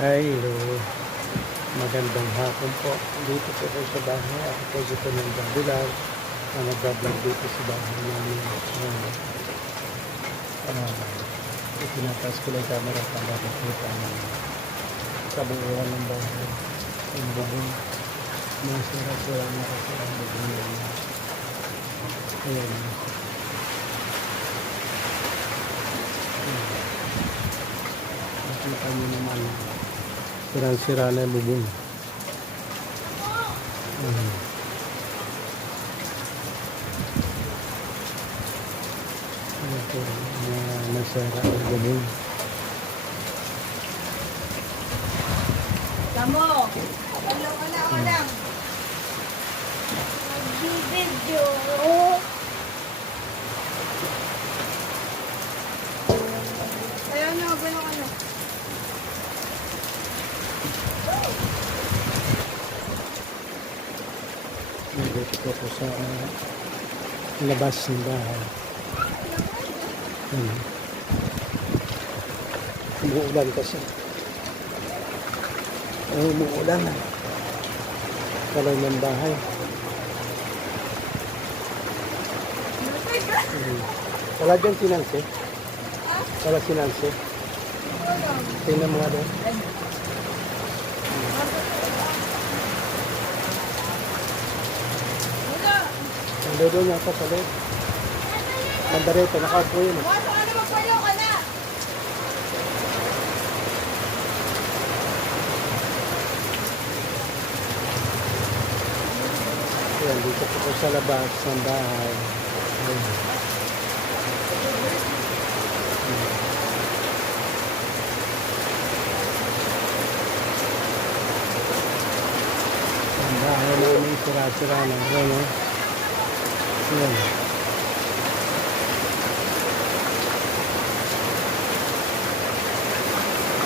Hello, magandang hapon po. Dito po kayo sa bahay. Ako po dito ng Babilag. Nag-vlog dito sa bahay namin. Itinatas ko lang camera para makita ng kabuuan ng bahay. Ang bubong. Masira-sira na kasi ang bubong namin. Ayan. Nakita nyo naman. Sira-sira na yung bubong. Nasira ang bubong. Tamo! Wala ka na, walang. Magbibidyo. Ayaw na, gano'n ka na. Dito po sa labas ng bahay. Umuulan kasi. Umuulan na. Kalay ng bahay. Wala dyan sinansi? Wala sinansi? Tingnan mga doon. Doon niya pa palit. Mandarito, nakaupo yun. Ano magpayo ka na? Ayan, dito po sa labas ng bahay. Ayan. Ang bahay namin sira-sira na. Ayan, oh. Ayan.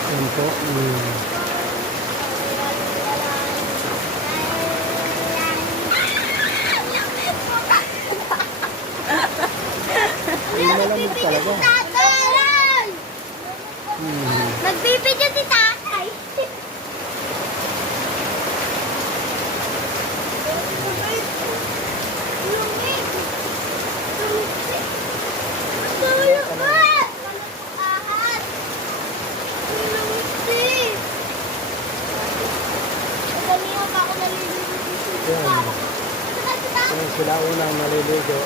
Ayan po. Malamig talaga. Tatay! Nagbibidyo si tatay. Ayan. Ayan sila unang naliligo.